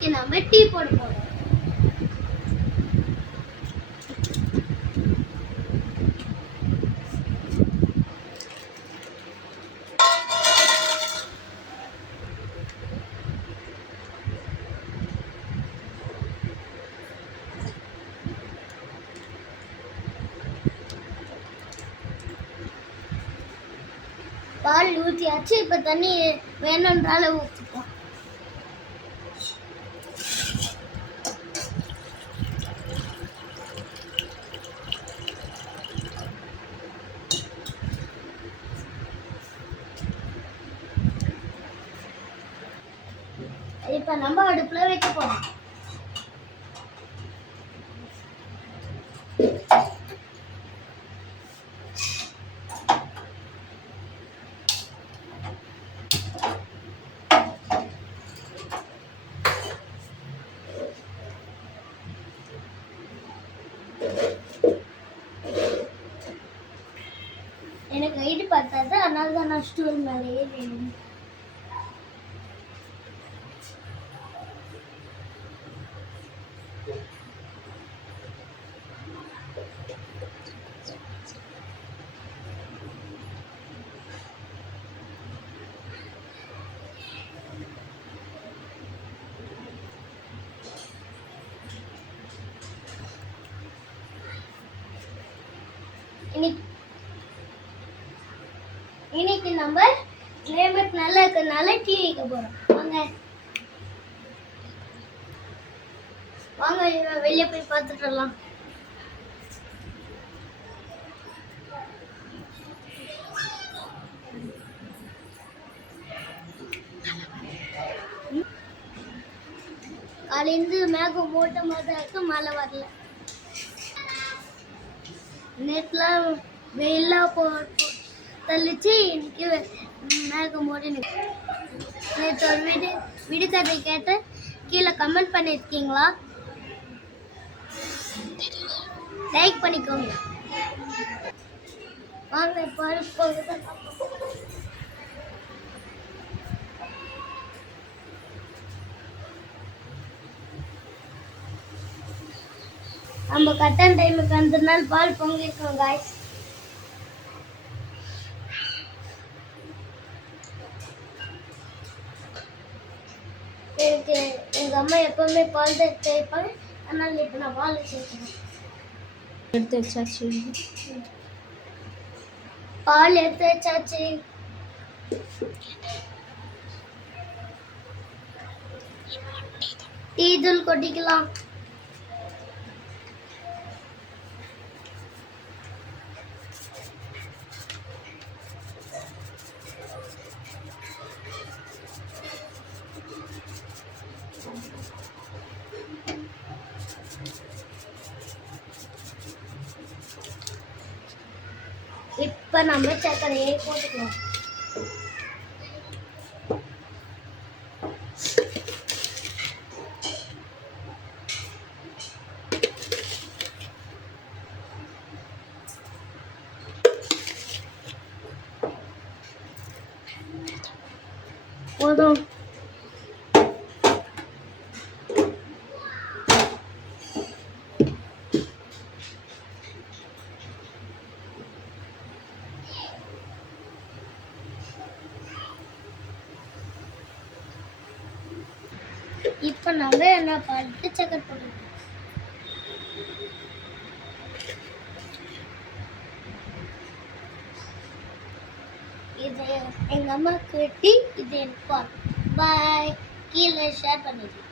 நம்ம டீ போட போறோம். பால் ஊற்றியாச்சு. இப்போ தண்ணி வேணுன்றால ஊற்றிப்போம். இப்போ நம்ம அடுப்புல வைக்க போறோம். எனக்கு வெயிட் பத்தாது, அதனால தான் நான் ஸ்டூல் மேலேயே வேணும். இன்னைக்கு நம்ம கிளைமேட் நல்லா இருக்கிறதுனால டீ வைக்க போறோம். வாங்க வெளியே போய் பார்த்துட்டு வரலாம். காலையிலிருந்து மேகம் மூட்டமாக தான் இருக்கு, மழை வரல. நேற்றுலாம் வெயிலாக தள்ளிச்சு, இன்னைக்கு மேகம் மூடி நிற்கு. நேற்று ஒரு விடுகதை கேட்டு கீழே கமெண்ட் பண்ணியிருக்கீங்களா? லைக் பண்ணிக்கோங்க. வாங்க நம்ம கரெக்டான டைமுக்கு வந்ததுனால பால் பொங்கிருக்கோம் காய்ஸ். எனக்கு எங்க அம்மா எப்பவுமே பால் தான் சேர்ப்பாங்க, அதனால இப்போ நான் பால் சேர்க்கணும். எடுத்து வச்சாச்சு, பால் எடுத்து வச்சாச்சு. டீ தூள் கொட்டிக்கலாம். இப்போ நம்ம சர்க்கரையை போட்டுக்கலாம். போதும். இப்போ நம்ம என்ன பண்ணிட்டு சக்கரை போடுறோம். இது எங்க அம்மாக்கு டீ, இது எனக்கு பால். பாய். கீழே ஷேர் பண்ணிடுறேன்.